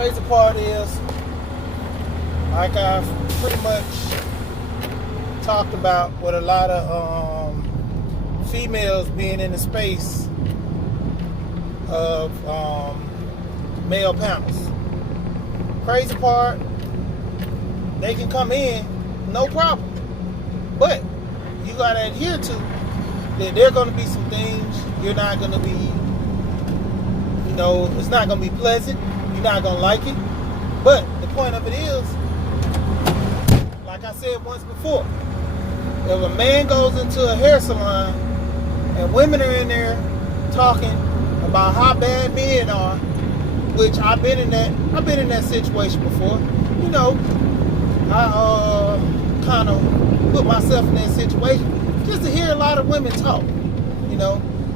Crazy part is, like I've pretty much talked about with a lot of females being in the space of male panels. Crazy part, they can come in, no problem. But you gotta adhere to that there are gonna be some things you're not gonna be, it's not gonna be pleasant, you're not gonna like it. But the point of it is, like I said once before, if a man goes into a hair salon and women are in there talking about how bad men are, which I've been in that situation before. I kind of put myself in that situation just to hear a lot of women talk.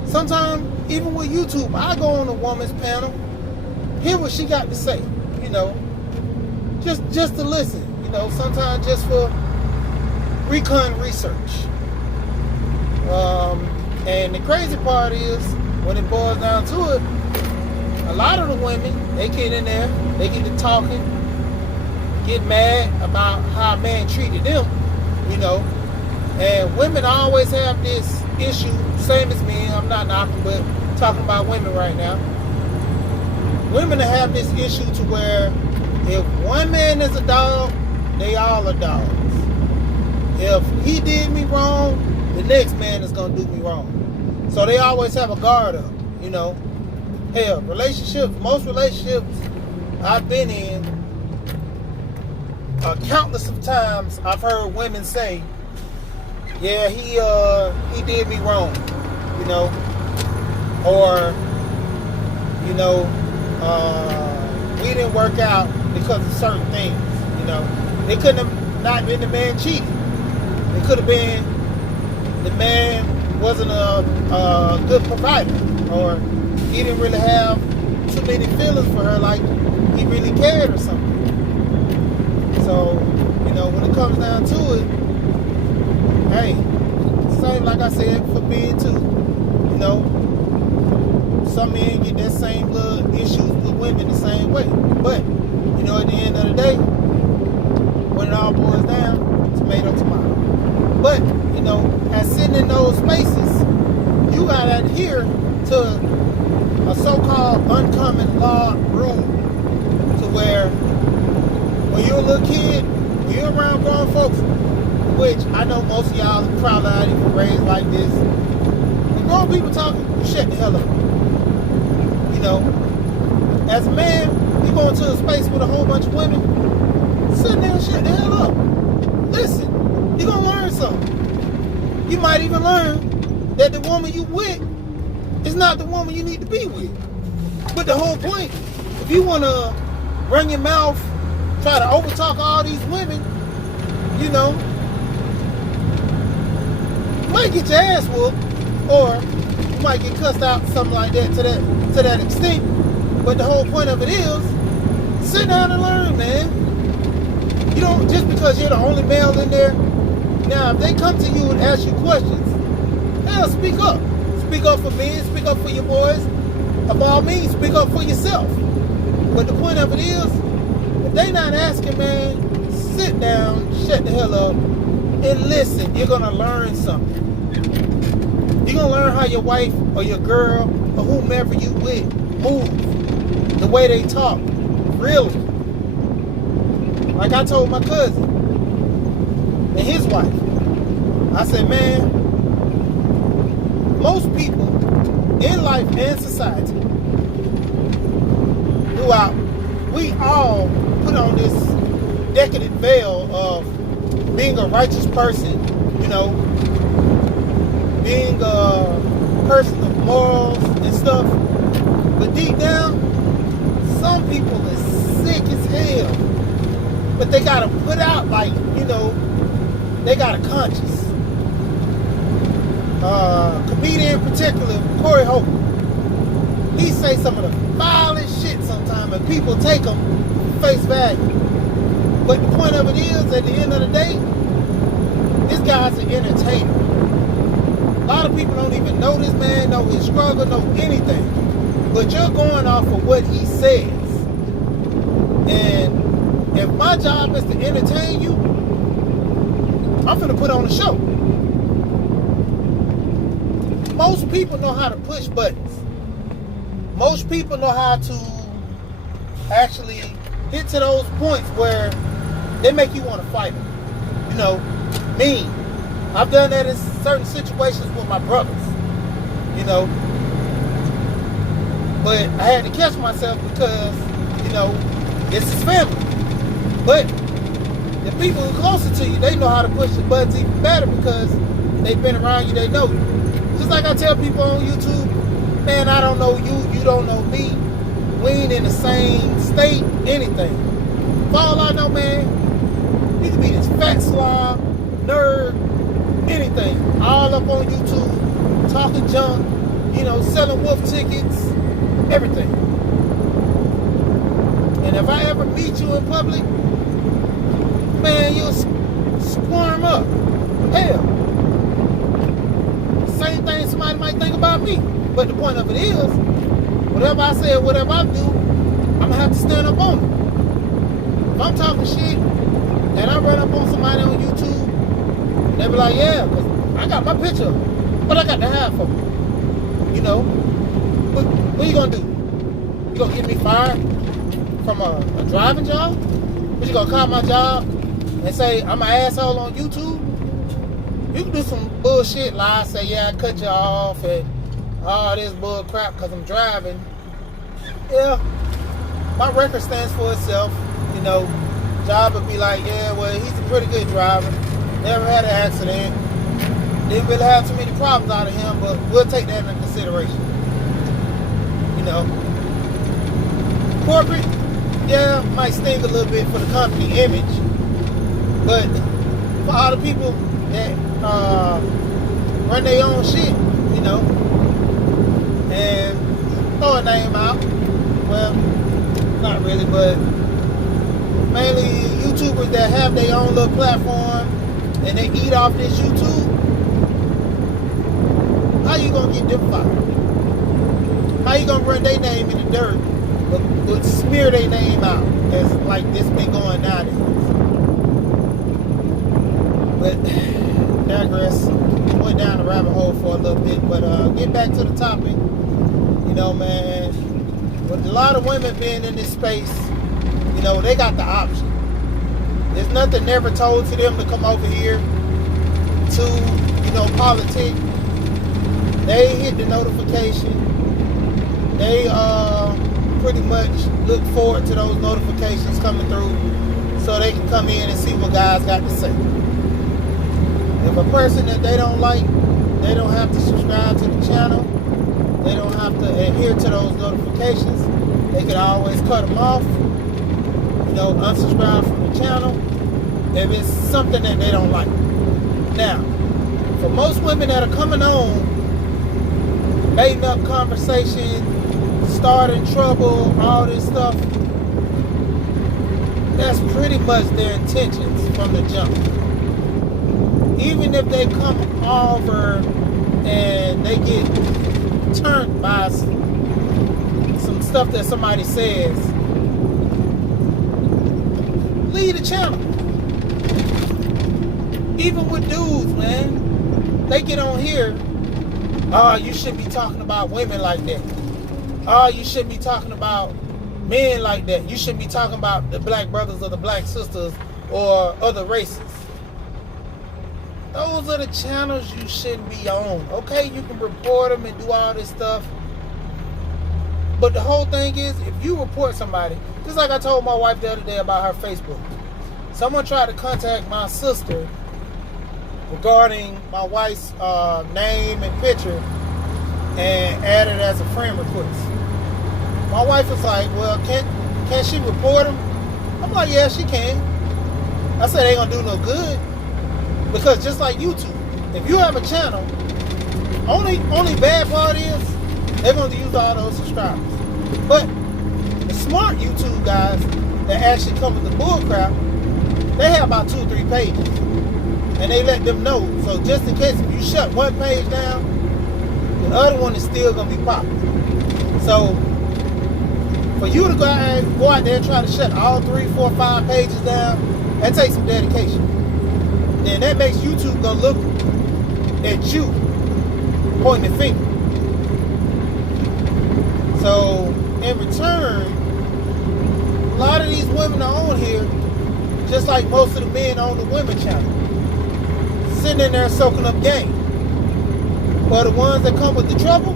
Sometimes even with YouTube, I go on a woman's panel, hear what she got to say. Just to listen. Sometimes just for recon research. And the crazy part is, when it boils down to it, a lot of the women, they get in there, they get to talking, get mad about how a man treated them, and women always have this issue, same as men. I'm not knocking, but talking about women right now. Women have this issue to where if one man is a dog, they all are dogs. If he did me wrong, the next man is going to do me wrong. So they always have a guard up, Hell, most relationships I've been in, countless of times I've heard women say, yeah, he did me wrong, or, we didn't work out because of certain things, It couldn't have not been the man cheating. It could have been the man wasn't a good provider, or he didn't really have too many feelings for her like he really cared or something. So, when it comes down to it, hey, same like I said for men too. Some men get that same little issues with women the same way. But, at the end of the day, when it all boils down, tomato. But, as sitting in those spaces, you gotta adhere to a so-called uncommon law rule, to where when you're a little kid, when you're around grown folks, which I know most of y'all are probably not even raised like this, when grown people talking, you shut the hell up. As a man, you go into a space with a whole bunch of women, sit there and shut the hell up. Listen, you're gonna learn something. You might even learn that the woman you with is not the woman you need to be with. But the whole point, if you want to run your mouth, try to overtalk all these women, you might get your ass whooped, or you might get cussed out, something like that, to that extent. But the whole point of it is, sit down and learn, man. You don't, just because you're the only male in there. Now, if they come to you and ask you questions, hell, speak up. Speak up for men, speak up for your boys. Of all means, speak up for yourself. But the point of it is, if they not asking, man, sit down, shut the hell up, and listen. You're going to learn something. You're going to learn how your wife or your girl or whomever you with move. The way they talk. Really. Like I told my cousin and his wife, I said, man, most people in life and society throughout, we all put on this decadent veil of being a righteous person, being a person of morals and stuff. But deep down, some people are sick as hell. But they gotta put out they got a conscience. Comedian in particular, Corey Holcomb, he say some of the vilest shit sometimes, and people take them face value. But the point of it is, at the end of the day, this guy's an entertainer. A lot of people don't even know this man, know his struggle, know anything. But you're going off of what he says. If my job is to entertain you, I'm finna put on a show. Most people know how to push buttons. Most people know how to actually get to those points where they make you want to fight them. You know, me, I've done that in certain situations with my brothers, you know. But I had to catch myself because, you know, this is family. But the people who are closer to you, they know how to push the buttons even better because they've been around you, they know you. Just like I tell people on YouTube, man, I don't know you, you don't know me. We ain't in the same state, anything. For all I know, man, you could be this fat slob, nerd, anything. All up on YouTube, talking junk, you know, selling wolf tickets, everything. And if I ever meet you in public, man, you'll squirm up. Hell. Same thing somebody might think about me. But the point of it is, whatever I say or whatever I do, I'm going to have to stand up on it. If I'm talking shit and I run up on somebody on YouTube, they be like, yeah, cause I got my picture, but I got the half of them. You know? What you going to do? You going to get me fired from a driving job? What, you going to call my job and say I'm an asshole on YouTube? You can do some bullshit, lie, say, yeah, I cut you off, and all this bull crap because I'm driving. Yeah, my record stands for itself. You know, job would be like, yeah, well, he's a pretty good driver. Never had an accident. Didn't really have too many problems out of him, but we'll take that into consideration. You know, corporate, yeah, might sting a little bit for the company image, but for all the people that run their own shit, you know, and throw a name out. Well, not really, but mainly YouTubers that have their own little platform and they eat off this YouTube. How you gonna get them fired? How you gonna run their name in the dirt but smear their name out as like this been going nowadays? But digress. Went down the rabbit hole for a little bit, but get back to the topic. You know, man, with a lot of women being in this space, you know, they got the option. There's nothing never told to them to come over here to, you know, politic. They hit the notification. They pretty much look forward to those notifications coming through so they can come in and see what guys got to say. If a person that they don't like, they don't have to subscribe to the channel. They don't have to adhere to those notifications. They can always cut them off. You know, unsubscribe from the channel if it's something that they don't like. Now, for most women that are coming on, making up conversation, starting trouble, all this stuff, that's pretty much their intentions from the jump. Even if they come over and they get turned by some stuff that somebody says, leave the channel. Even with dudes, man, they get on here, oh, you shouldn't be talking about women like that. Oh, you shouldn't be talking about men like that. You shouldn't be talking about the black brothers or the black sisters or other races. Those are the channels you shouldn't be on. Okay, you can report them and do all this stuff. But the whole thing is, if you report somebody, just like I told my wife the other day about her Facebook. Someone tried to contact my sister regarding my wife's name and picture and add it as a friend request. My wife was like, well, can she report them? I'm like, yeah, she can. I said, ain't gonna do no good. Because just like YouTube, if you have a channel, only bad part is they're going to use all those subscribers. But the smart YouTube guys that actually come with the bull crap, they have about 2 or 3 pages. And they let them know. So just in case if you shut one page down, the other one is still going to be popping. So For you to go out there and try to shut all 3, 4, 5 pages down, that takes some dedication. Then that makes YouTube go look at you, pointing the finger. So in return, a lot of these women are on here, just like most of the men on the women channel, sitting in there soaking up game. But the ones that come with the trouble,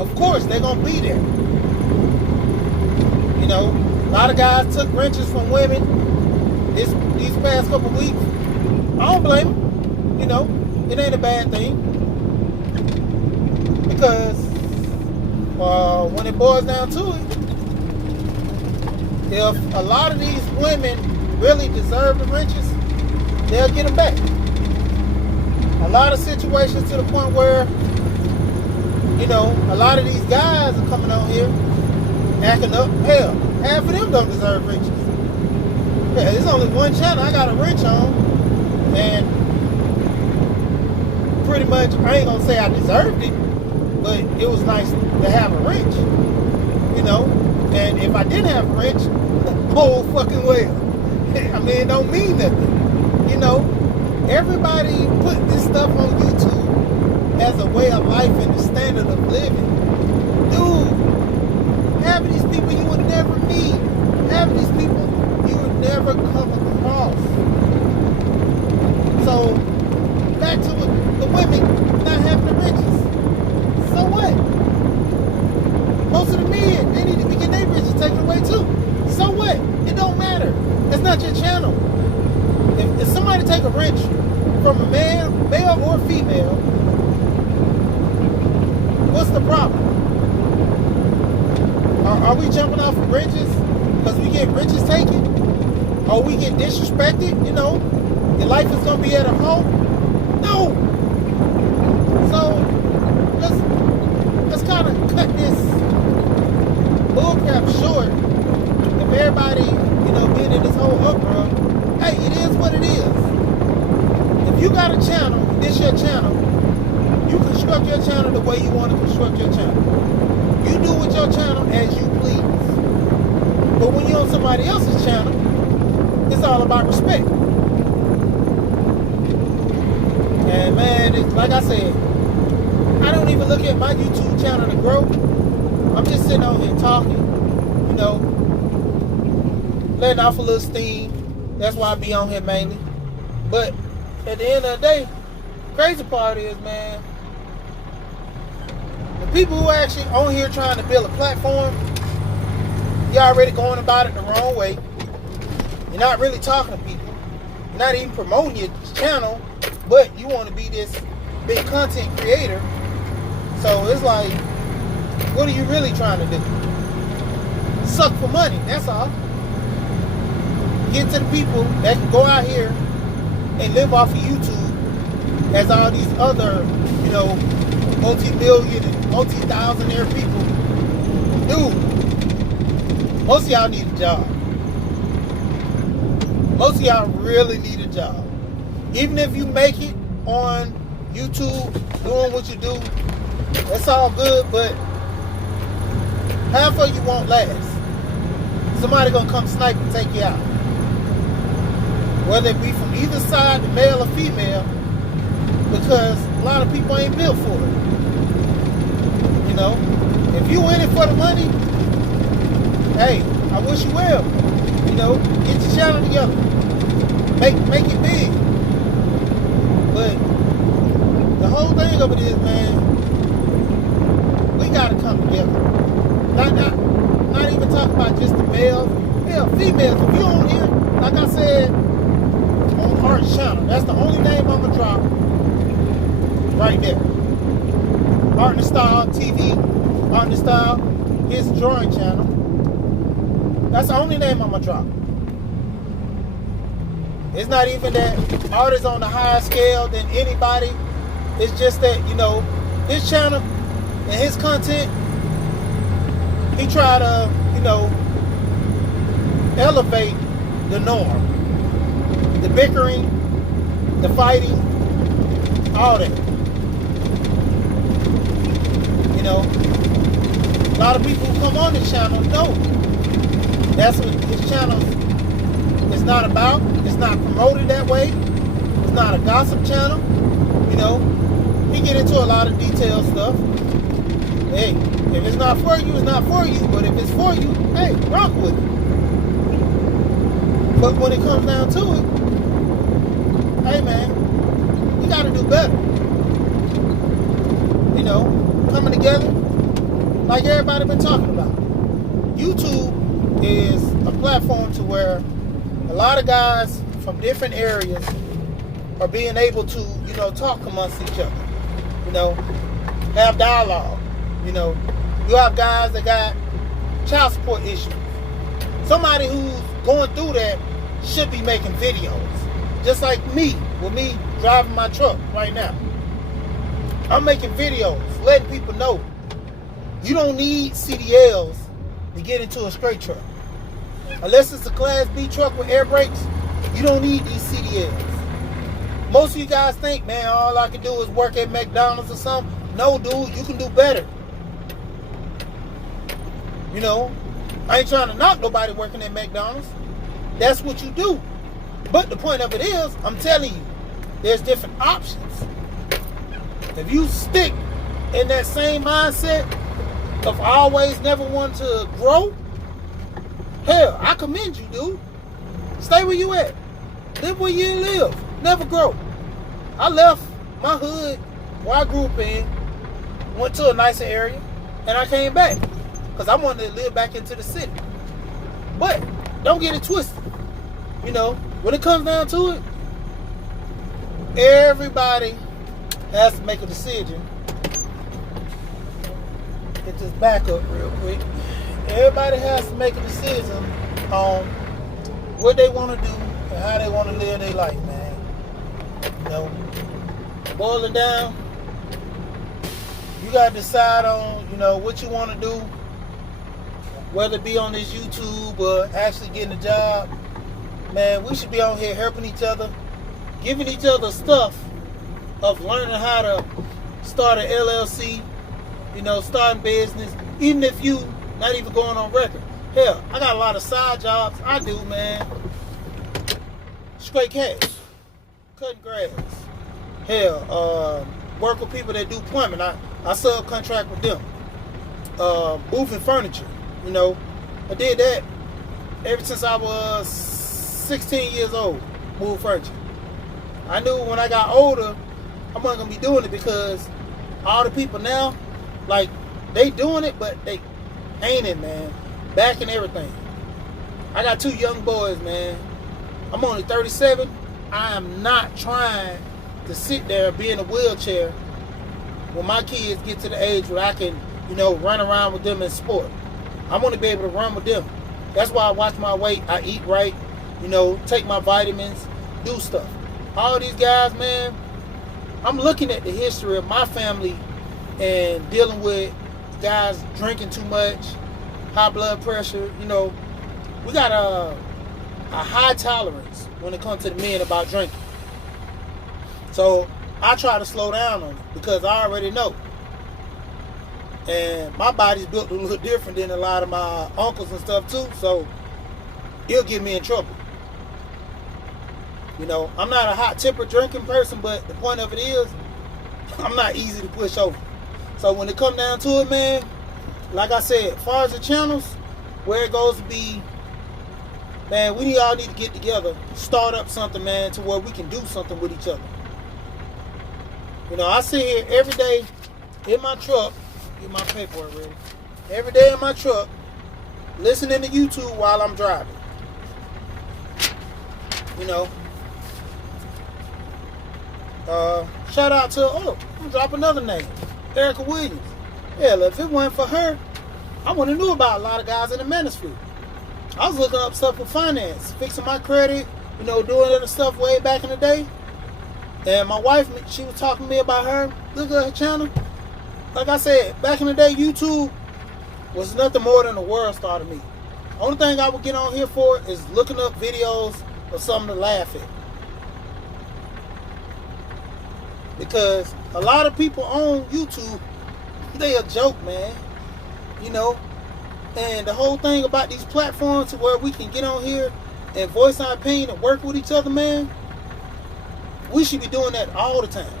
of course, they're going to be there. You know, a lot of guys took wrenches from women these past couple weeks. I don't blame them. You know, it ain't a bad thing. Because when it boils down to it, if a lot of these women really deserve the wrenches, they'll get them back. A lot of situations to the point where, you know, a lot of these guys are coming on here acting up. Hell, half of them don't deserve wrenches. Yeah, there's only one channel I got a wrench on, and pretty much, I ain't gonna say I deserved it, but it was nice to have a wrench, you know. And if I didn't have a wrench, oh fucking well. I mean, it don't mean nothing, you know. Everybody put this stuff on YouTube as a way of life and a standard of living. Dude, half of these people you would never meet. Half of these people you would never come across. So, back to the women not having the riches. So what? Most of the men, they need to be getting their riches taken away too. So what? It don't matter. It's not your channel. If somebody take a wrench from a man, male or female, what's the problem? Are we jumping off of bridges because we get bridges taken? Or we get disrespected? You know, your life is going to be at a home? No. So, let's kind of cut this bullcrap short. If everybody, you know, being in this whole uproar, hey, it is what it is. If you got a channel, this your channel, you construct your channel the way you want to construct your channel. You do with your channel as you please. But when you're on somebody else's channel, it's all about respect. And man, it's, like I said, I don't even look at my YouTube channel to grow. I'm just sitting on here talking, you know, letting off a little steam. That's why I be on here mainly. But at the end of the day, crazy part is, man, the people who are actually on here trying to build a platform, you're already going about it the wrong way. You're not really talking to people. You're not even promoting your channel, but you want to be this big content creator. So it's like, what are you really trying to do? Suck for money, that's all. Get to the people that can go out here and live off of YouTube as all these other, you know, multi-million and multi-thousandaire people. Dude, most of y'all need a job. Most of y'all really need a job. Even if you make it on YouTube doing what you do, that's all good, but half of you won't last. Somebody gonna come snipe and take you out. Whether it be from either side, the male or female, because a lot of people ain't built for it. You know, if you in it for the money, hey, I wish you well. You know, get your channel together, make it big. But the whole thing of it is, man, we gotta come together. Not even talking about just the males, hell, females. If you on here, like I said, on Art's channel, that's the only name I'm gonna drop right there. Art and Style TV, Art and Style, his drawing channel. That's the only name I'm gonna drop. It's not even that Art is on the higher scale than anybody. It's just that, you know, his channel and his content, he try to, you know, elevate the norm. The bickering, the fighting, all that. You know, A lot of people who come on this channel know that's what this channel is not about. It's not promoted that way. It's not a gossip channel. You know, we get into a lot of detailed stuff. Hey, if it's not for you, it's not for you. But if it's for you, hey, rock with it. But when it comes down to it, hey man, we gotta do better. You know, coming together, like everybody been talking about. YouTube is a platform to where a lot of guys from different areas are being able to, you know, talk amongst each other. You know, have dialogue. You know, you have guys that got child support issues. Somebody who's going through that should be making videos. Just like me, with me driving my truck right now. I'm making videos, letting people know you don't need CDLs to get into a straight truck. Unless it's a Class B truck with air brakes, you don't need these CDLs. Most of you guys think, man, all I can do is work at McDonald's or something. No, dude, you can do better. You know, I ain't trying to knock nobody working at McDonald's. That's what you do. But the point of it is, I'm telling you, there's different options. If you stick in that same mindset of always never want to grow, hell, I commend you, dude. Stay where you at. Live where you live. Never grow. I left my hood where I grew up in, went to a nicer area, and I came back because I wanted to live back into the city. But don't get it twisted. You know, when it comes down to it, everybody has to make a decision. Get this back up real quick. Everybody has to make a decision on what they want to do and how they want to live their life, man. You know, boil it down, you got to decide on, you know, what you want to do, whether it be on this YouTube or actually getting a job. Man, we should be on here helping each other, giving each other stuff of learning how to start an LLC, you know, starting business, even if you not even going on record. Hell, I got a lot of side jobs I do, man. Straight cash, cutting grass. Hell, work with people that do plumbing. I subcontract with them. Moving furniture, you know. I did that ever since I was 16 years old, move furniture. I knew when I got older, I wasn't going to be doing it because all the people now, like, they doing it, but they ain't it, man. Back and everything. I got 2 young boys, man. I'm only 37. I am not trying to sit there, be in a wheelchair when my kids get to the age where I can, you know, run around with them in sport. I want to be able to run with them. That's why I watch my weight. I eat right. You know, take my vitamins, do stuff. All these guys, man, I'm looking at the history of my family and dealing with guys drinking too much, high blood pressure. You know, we got a high tolerance when it comes to the men about drinking. So I try to slow down on it because I already know. And my body's built a little different than a lot of my uncles and stuff too, so it'll get me in trouble. You know, I'm not a hot-tempered drinking person, but the point of it is, I'm not easy to push over. So when it come down to it, man, like I said, as far as the channels, where it goes to be, man, we all need to get together, start up something, man, to where we can do something with each other. You know, I sit here every day in my truck, get my paperwork ready, every day in my truck, listening to YouTube while I'm driving. You know, shout out to, I'm gonna drop another name, Erica Williams. Hell, if it wasn't for her, I wouldn't have knew about a lot of guys in the ministry. I was looking up stuff with finance, fixing my credit, you know, doing other stuff way back in the day. And my wife, she was talking to me about her, look at her channel. Like I said, back in the day, YouTube was nothing more than a world star to me. Only thing I would get on here for is looking up videos or something to laugh at. Because a lot of people on YouTube, they a joke, man. you know. And the whole thing about these platforms to where we can get on here and voice our opinion and work with each other, man, we should be doing that all the time.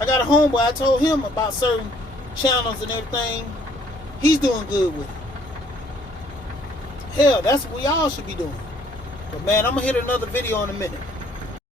I got a homeboy, I told him about certain channels and everything. He's doing good with it. Hell, that's what we all should be doing. But man, I'm going to hit another video in a minute.